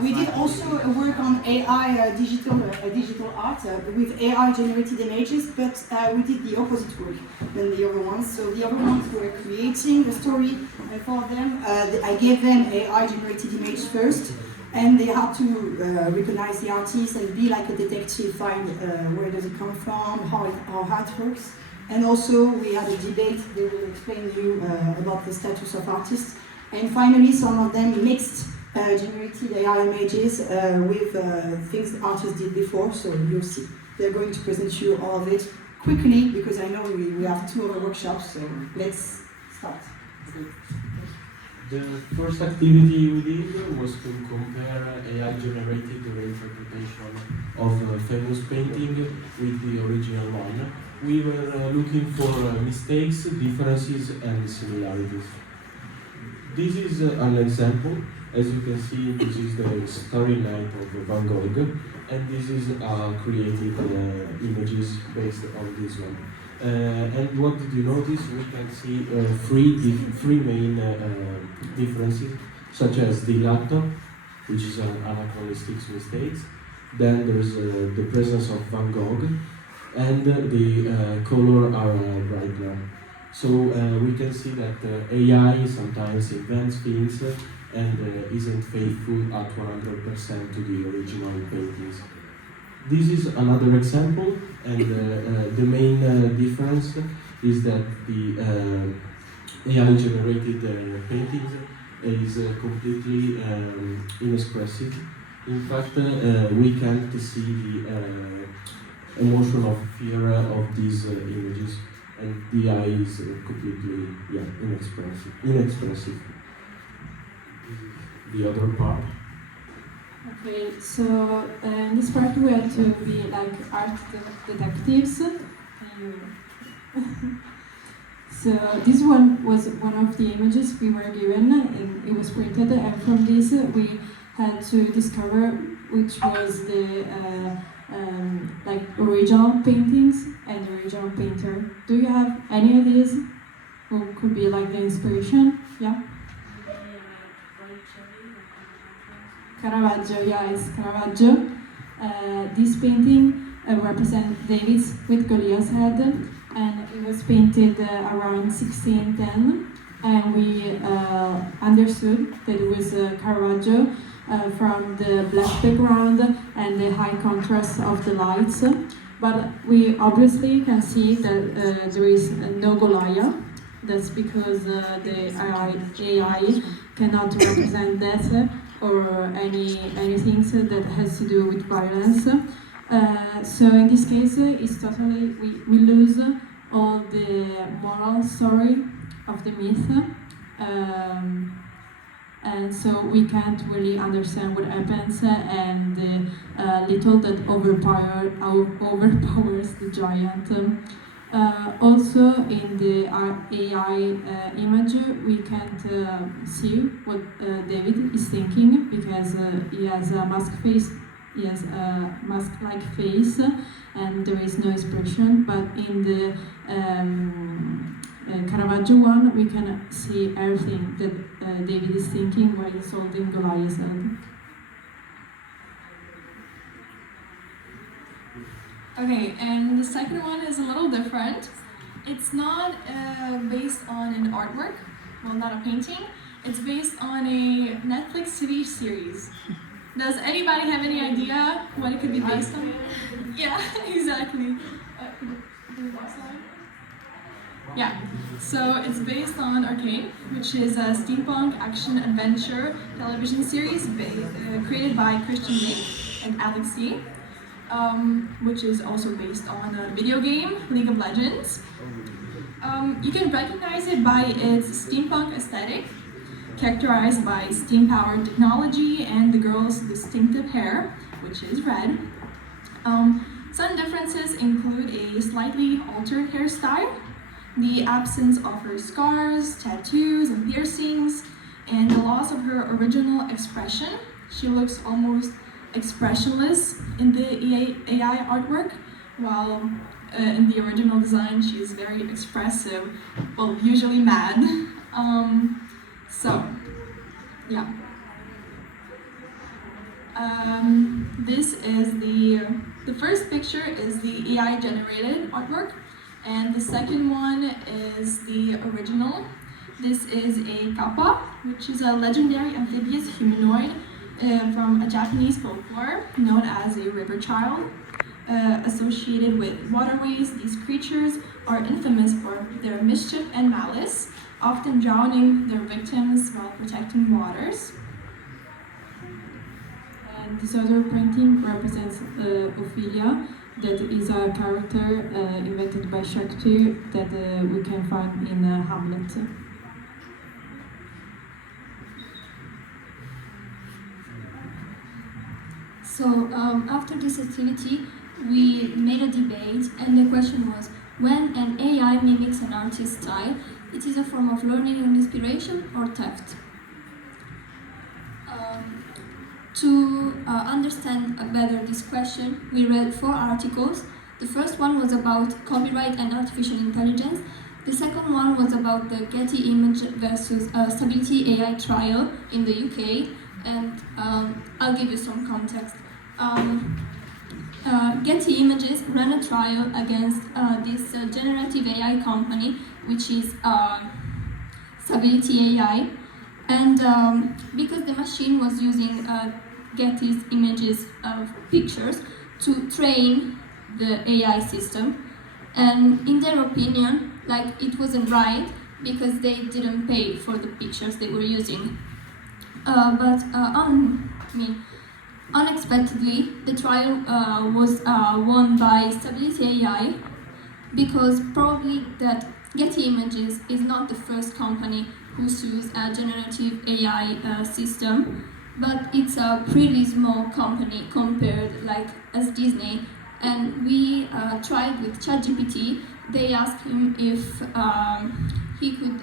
We did also work on AI digital art with AI generated images, but we did the opposite work than the other ones. So the other ones were creating a story for them. I gave them AI generated image first, and they had to recognize the artist and be like a detective, find where does it come from, how it works. And also we had a debate. They will explain to you about the status of artists. And finally, some of them mixed generated AI images with things the artists did before, so you'll see. They're going to present you all of it quickly, because I know we have 2 other workshops, so let's start. The first activity we did was to compare AI-generated reinterpretation of a famous painting with the original one. We were looking for mistakes, differences, and similarities. This is an example. As you can see, this is the Starry Night of Van Gogh, and this is created images based on this one. And what did you notice? We can see three main differences, such as the laptop, which is an anachronistic mistake. Then there's the presence of Van Gogh, and the color are bright blue. So we can see that AI sometimes invents things and isn't faithful at 100% to the original paintings. This is another example, and the main difference is that the AI-generated paintings is completely inexpressive. In fact, we can't see the emotion of fear of these images, and the AI is completely inexpressive. The other part. Okay, so in this part we had to be like art detectives. So this one was one of the images we were given, and it was printed, and from this we had to discover which was the like original paintings and the original painter. Do you have any ideas? Who could be like the inspiration? Yeah? Caravaggio, yeah, it's Caravaggio. This painting represents David with Goliath's head, and it was painted around 1610, and we understood that it was Caravaggio from the black background and the high contrast of the lights. But we obviously can see that there is no Goliath. That's because the AI cannot represent death or anything that has to do with violence. So in this case, it's totally, we lose all the moral story of the myth. And so we can't really understand what happens, and the little that overpowers the giant. Also, in the AI image, we can't see what David is thinking, because he has a mask face. He has a mask-like face, and there is no expression. But in the Caravaggio one, we can see everything that David is thinking while he's holding Goliath's head. Okay, and the second one is a little different. It's not based on an artwork, well, not a painting. It's based on a Netflix TV series. Does anybody have any idea what it could be based on? Yeah, exactly. Yeah, so it's based on Arcane, which is a steampunk action-adventure television series created by Christian Bale and Alex Yee, which is also based on a video game, League of Legends. You can recognize it by its steampunk aesthetic, characterized by steam-powered technology and the girl's distinctive hair, which is red. Some differences include a slightly altered hairstyle, the absence of her scars, tattoos, and piercings, and the loss of her original expression. She looks almost expressionless in the AI artwork, while in the original design she is very expressive, well, usually mad. So, yeah. This is the first picture is the AI generated artwork, and the second one is the original. This is a kappa, which is a legendary amphibious humanoid from a Japanese folklore known as a river child. Associated with waterways, these creatures are infamous for their mischief and malice, often drowning their victims while protecting waters. And this other painting represents Ophelia, that is a character invented by Shakespeare that we can find in Hamlet. So after this activity, we made a debate, and the question was, when an AI mimics an artist's style, it is a form of learning and inspiration or theft? To understand better this question, we read 4 articles. The first one was about copyright and artificial intelligence. The second one was about the Getty Image versus Stability AI trial in the UK, and I'll give you some context. Getty Images ran a trial against this generative AI company, which is Stability AI, and because the machine was using Getty's images of pictures to train the AI system, and in their opinion, like, it wasn't right because they didn't pay for the pictures they were using. Unexpectedly, the trial was won by Stability AI, because probably that Getty Images is not the first company who sues a generative AI system, but it's a pretty small company compared, like, as Disney. And we tried with ChatGPT. They asked him if he could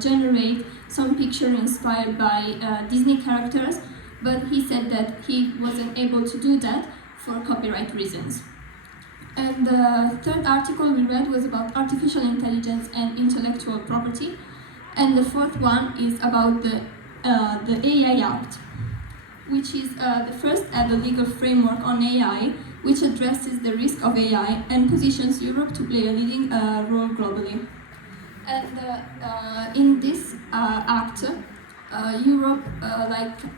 generate some picture inspired by Disney characters, but he said that he wasn't able to do that for copyright reasons. And the third article we read was about artificial intelligence and intellectual property. And the fourth one is about the AI Act, which is the first ever legal framework on AI, which addresses the risk of AI and positions Europe to play a leading role globally. And in this act, Europe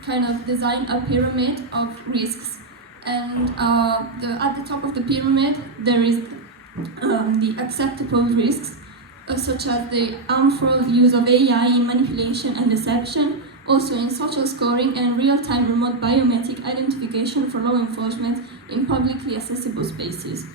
kind of designed a pyramid of risks, and at the top of the pyramid there is the acceptable risks, such as the harmful use of AI in manipulation and deception, also in social scoring and real-time remote biometric identification for law enforcement in publicly accessible spaces.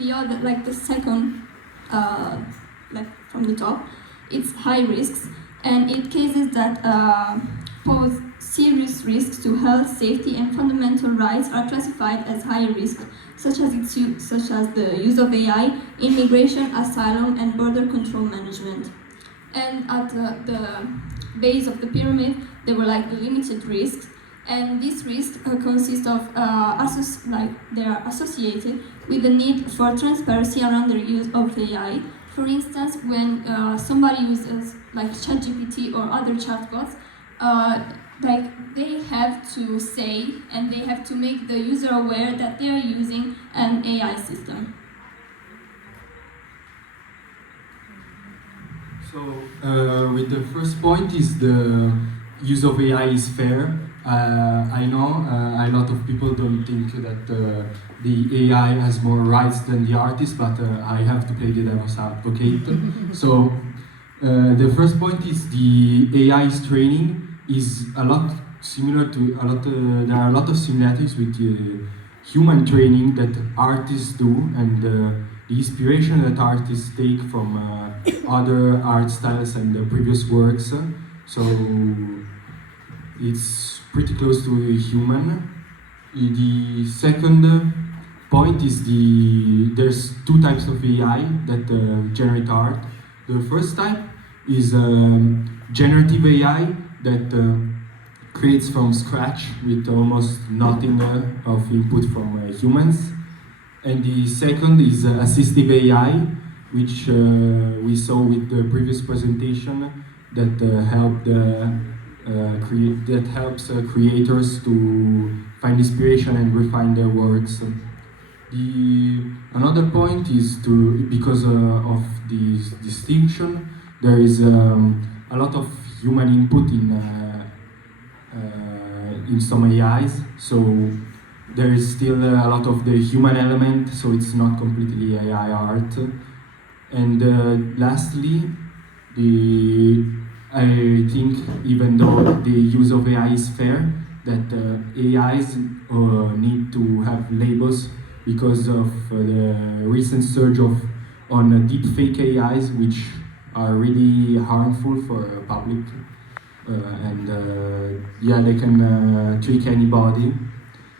The other, like the second, from the top, it's high risks, and it cases that pose serious risks to health, safety, and fundamental rights are classified as high risk, such as the use of AI, immigration, asylum, and border control management. And at the base of the pyramid, there were like the limited risks, and these risks consist of they are associated with the need for transparency around the use of AI. For instance, when somebody uses like ChatGPT or other chatbots, they have to say and they have to make the user aware that they are using an AI system. So, with the first point is the use of AI is fair. I know a lot of people don't think that the AI has more rights than the artist, but I have to play the devil's advocate. So, the first point is the AI's training is a lot similar to there are a lot of similarities with human training that artists do, and the inspiration that artists take from other art styles and previous works. So it's pretty close to a human. The second point is there's 2 types of AI that generate art. The first type is generative AI that creates from scratch with almost nothing of input from humans. And the second is assistive AI which we saw with the previous presentation, that helps creators to find inspiration and refine their works. Another point is because of this distinction, there is a lot of human input in some AIs, so there is still a lot of the human element, so it's not completely AI art. And lastly, I think even though the use of AI is fair, that AIs need to have labels because of the recent surge on deepfake AIs, which are really harmful for public, yeah, they can trick anybody.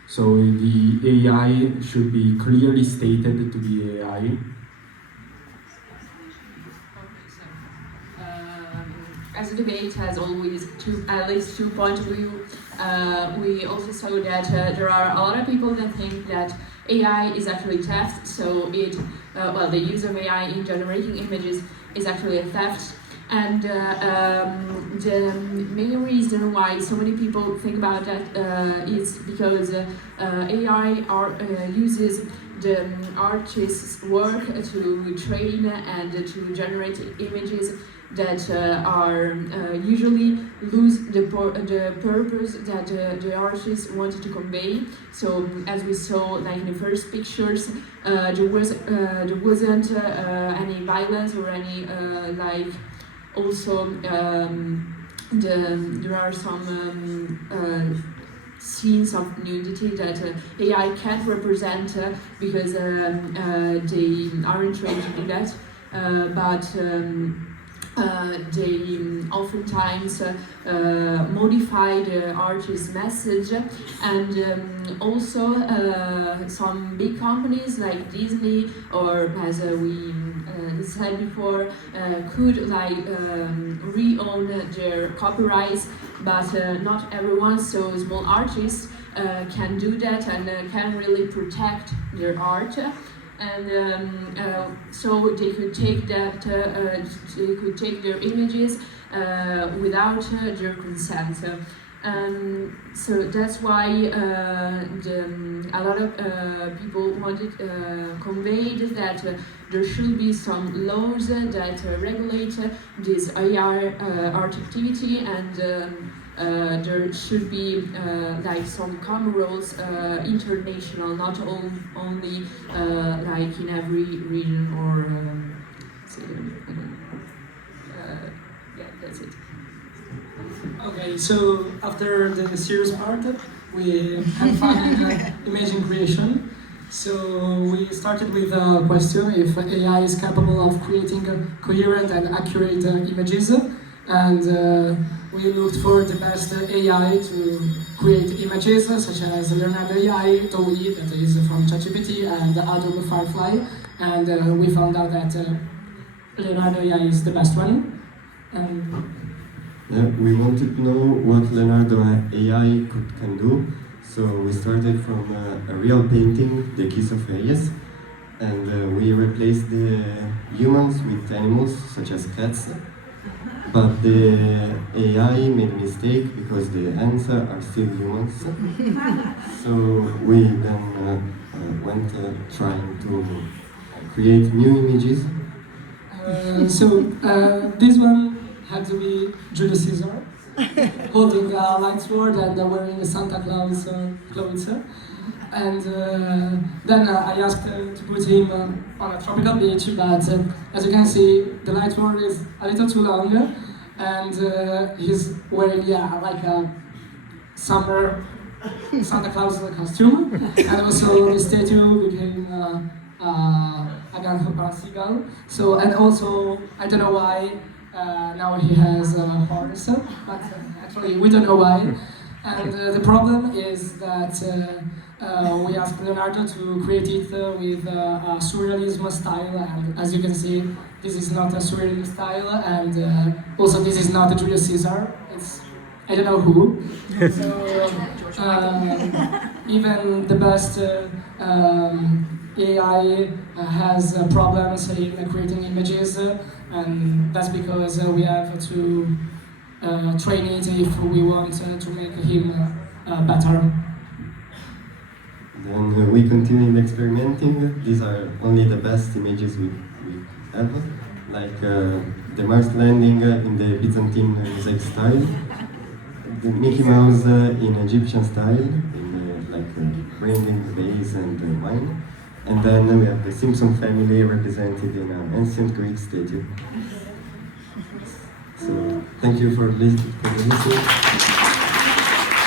So the AI should be clearly stated to be AI. As a debate has always at least two points of view, we also saw that there are a lot of people that think that AI is actually theft, so the use of AI in generating images is actually a theft. And the main reason why so many people think about that is because AI uses the artist's work to train and to generate images that are usually lose the purpose that the artist wanted to convey. So as we saw, like in the first pictures, there wasn't any violence or any also there are some scenes of nudity that AI can't represent because they aren't trained to do that, but they oftentimes modify the artist's message, and also some big companies like Disney, or as we said before, could re-own their copyrights, but not everyone, so small artists can do that and can really protect their art. And so they could take that, they could take their images without their consent. So that's why a lot of people wanted conveyed that there should be some laws that regulate this AI art activity, and there should be some common rules, international, not only like in every region or yeah, that's it. Okay, so after the serious part, we have fun in imaging creation. So we started with a question if AI is capable of creating coherent and accurate images, and we looked for the best AI to create images, such as Leonardo AI, DALL-E, that is from ChatGPT, and Adobe Firefly, and we found out that Leonardo AI is the best one. Yeah, we wanted to know what Leonardo AI can do, so we started from a real painting, The Kiss of Reyes, and we replaced the humans with animals, such as cats. But the AI made a mistake because the ants are still humans. So we then went trying to create new images. This one had to be Julius Caesar, holding a light sword and wearing a Santa Claus clothes. And then I asked to put him on a tropical beach, but as you can see, the light sword is a little too long, and he's wearing like a summer Santa Claus costume, and also the statue became a seagull. So, and also, I don't know why, now he has a horse, but actually we don't know why. And the problem is that we asked Leonardo to create it with a surrealism style, and as you can see, this is not a surrealism style, and also this is not a Julius Caesar, it's I don't know who. So even the best AI has problems in creating images, and that's because we have to train it if we want to make him better. Then we continued experimenting. These are only the best images we have, like the Mars landing in the Byzantine mosaic style, the Mickey Mouse in Egyptian style, in bringing the base and wine, and then we have the Simpson family represented in an ancient Greek statue. So thank you for listening.